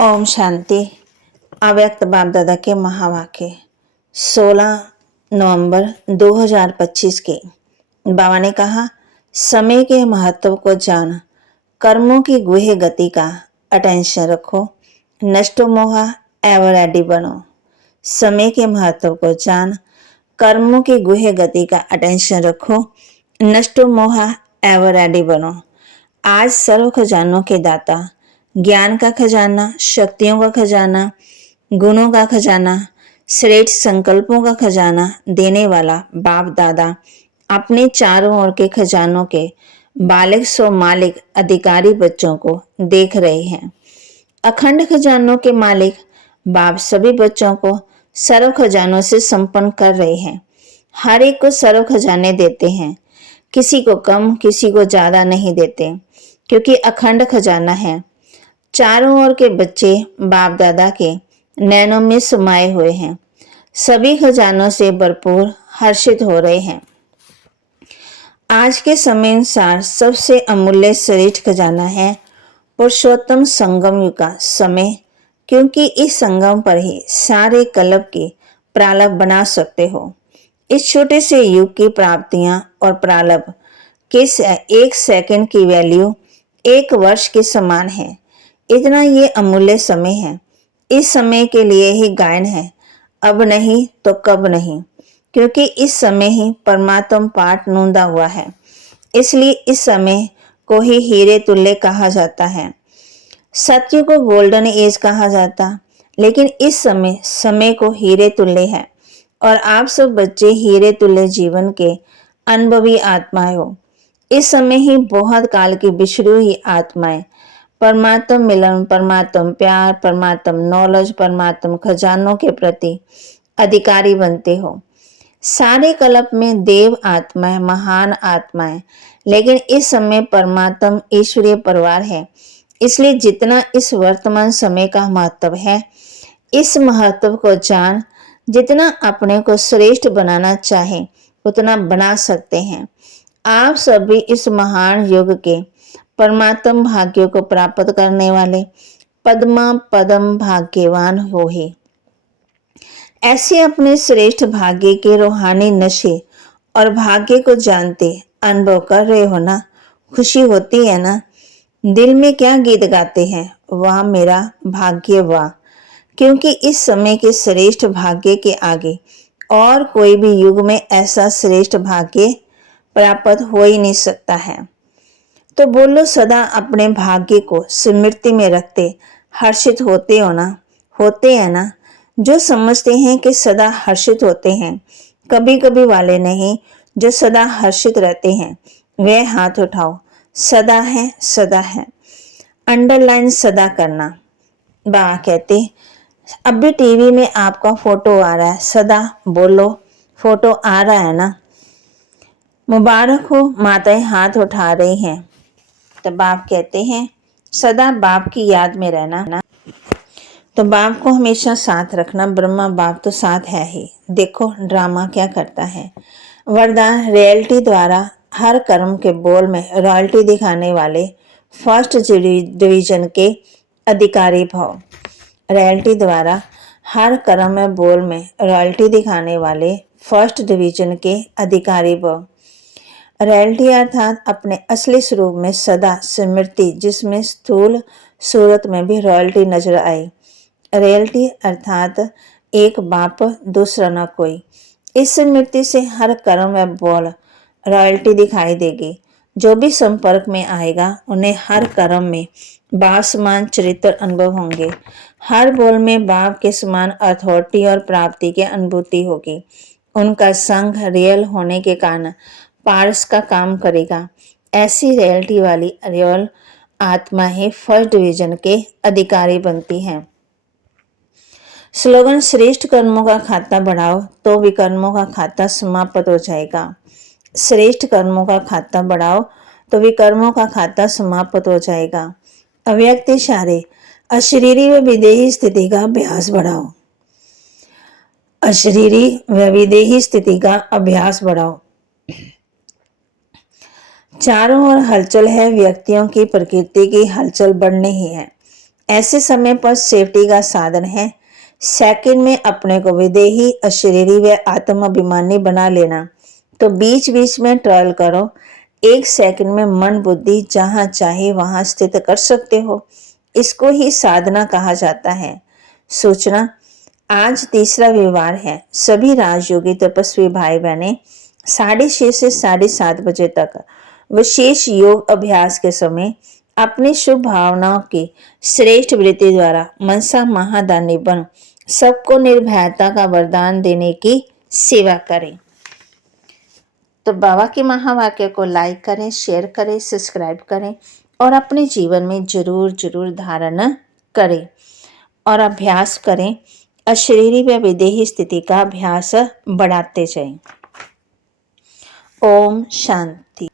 ओम शांति। अव्यक्त बाप दादा के महावाक्य 16 नवंबर 2025 के। बाबा ने कहा, समय के महत्व को जान, कर्मों की गुह्य गति का अटेंशन रखो, नष्टो मोहा एवर रेडी बनो। समय के महत्व को जान, कर्मों की गुह्य गति का अटेंशन रखो, नष्टो मोहा एवर रेडी बनो। आज सर्व खजानों के दाता, ज्ञान का खजाना, शक्तियों का खजाना, गुणों का खजाना, श्रेष्ठ संकल्पों का खजाना देने वाला बाप दादा अपने चारों ओर के खजानों के बालिक सो मालिक अधिकारी बच्चों को देख रहे हैं। अखंड खजानों के मालिक बाप सभी बच्चों को सर्व खजानों से संपन्न कर रहे हैं। हर एक को सर्व खजाने देते हैं, किसी को कम किसी को ज्यादा नहीं देते, क्योंकि अखंड खजाना है। चारों ओर के बच्चे बाप दादा के नैनों में समाये हुए हैं, सभी खजानों से भरपूर हर्षित हो रहे हैं। आज के समय अनुसार सबसे अमूल्य श्रेष्ठ खजाना है पुरुषोत्तम संगम युग का समय, क्योंकि इस संगम पर ही सारे कल्प के प्रारब्ध बना सकते हो। इस छोटे से युग की प्राप्तियां और प्रारब्ध के एक सेकंड की वैल्यू एक वर्ष के समान है। इतना ये अमूल्य समय है। इस समय के लिए ही गायन है, अब नहीं तो कब नहीं, क्योंकि इस समय ही परमात्म पाठ नूंदा हुआ है। इसलिए इस समय को ही हीरे तुल्य कहा जाता है। सत्य को गोल्डन एज कहा जाता, लेकिन इस समय को हीरे तुल्य है। और आप सब बच्चे हीरे तुल्य जीवन के अनुभवी आत्माएं हो। इस समय ही बहुत काल की बिछड़ी हुई आत्माएं परमात्म मिलन, परमात्म प्यार, परमात्म नॉलेज, परमात्म खजानों के प्रति अधिकारी बनते हो। सारे कल्प में देव आत्माएं, महान आत्माएं, लेकिन इस समय परमात्म ईश्वरीय परिवार है। इसलिए जितना इस वर्तमान समय का महत्व है, इस महत्व को जान, जितना अपने को श्रेष्ठ बनाना चाहे उतना बना सकते हैं। आप सभी इस महान युग के परमात्म भाग्यों को प्राप्त करने वाले पद्मा पदम भाग्यवान हो ही। ऐसे अपने श्रेष्ठ भाग्य के रूहानी नशे और भाग्य को जानते अनुभव कर रहे हो ना। खुशी होती है ना। दिल में क्या गीत गाते हैं, वाह मेरा भाग्य वाह, क्योंकि इस समय के श्रेष्ठ भाग्य के आगे और कोई भी युग में ऐसा श्रेष्ठ भाग्य प्राप्त हो ही नहीं सकता है। तो बोलो, सदा अपने भाग्य को स्मृति में रखते हर्षित होते हो ना। होते हैं ना। जो समझते हैं कि सदा हर्षित होते हैं, कभी कभी वाले नहीं, जो सदा हर्षित रहते हैं वे हाथ उठाओ। सदा है, सदा है, अंडरलाइन सदा करना। बाबा कहते, अब भी टीवी में आपका फोटो आ रहा है, सदा बोलो फोटो आ रहा है ना। मुबारक हो, माताएं हाथ उठा रही हैं। तो बाप कहते हैं सदा बाप की याद में रहना ना। तो बाप को हमेशा साथ रखना। ब्रह्मा बाप तो साथ है ही। देखो ड्रामा क्या करता है। वरदान रियलिटी द्वारा हर कर्म के बोल में रॉयल्टी दिखाने वाले फर्स्ट डिवीजन के अधिकारी भव। रियलिटी द्वारा हर कर्म में बोल में रॉयल्टी दिखाने वाले फर्स्ट डिवीजन के अधिकारी भव। रियलिटी अर्थात अपने असली स्वरूप में सदा स्मृति, जिसमें स्थूल सूरत में भी रॉयल्टी नजर आई। रियलिटी अर्थात एक बाप दूसरा न कोई। इस स्मृति से हर कर्म में बोल रॉयल्टी दिखाई देगी। जो भी संपर्क में आएगा उन्हें हर कर्म में बाप समान चरित्र अनुभव होंगे। हर बोल में बाप के समान अथॉरिटी और प्राप्ति की अनुभूति होगी। उनका संग रियल होने के कारण पार्स का काम करेगा। ऐसी रियलिटी वाली रियल आत्मा ही फर्स्ट डिवीजन के अधिकारी बनती हैं। स्लोगन, श्रेष्ठ कर्मों का खाता बढ़ाओ तो विकर्मों का खाता समाप्त हो जाएगा। श्रेष्ठ कर्मों का खाता बढ़ाओ तो विकर्मों का खाता समाप्त हो जाएगा। अव्यक्त इशारे, अशरीरी व विदेही स्थिति का अभ्यास बढ़ाओ। अशरीरी व विदेही स्थिति का अभ्यास बढ़ाओ। चारों ओर हलचल है, व्यक्तियों की प्रकृति की हलचल बढ़नी ही है। ऐसे समय पर सेफ्टी का साधन है सेकंड में अपने को विदेही, अशरीरी व आत्माभिमानी बना लेना। तो बीच बीच में ट्रायल करो। 1 सेकंड में मन बुद्धि जहां चाहे वहां स्थित कर सकते हो। इसको ही साधना कहा जाता है। सूचना, आज तीसरा रविवार है। सभी राजयोगी तपस्वी भाई बहनें 6:30 से 7:30 बजे तक विशेष योग अभ्यास के समय अपनी शुभ भावनाओं की श्रेष्ठ वृत्ति द्वारा मनसा महादानी बन सबको निर्भयता का वरदान देने की सेवा करें। तो बाबा के महावाक्य को लाइक करें, शेयर करें, सब्सक्राइब करें और अपने जीवन में जरूर जरूर धारण करें और अभ्यास करें। अशरीरी व विदेही स्थिति का अभ्यास बढ़ाते जाएं। ओम शांति।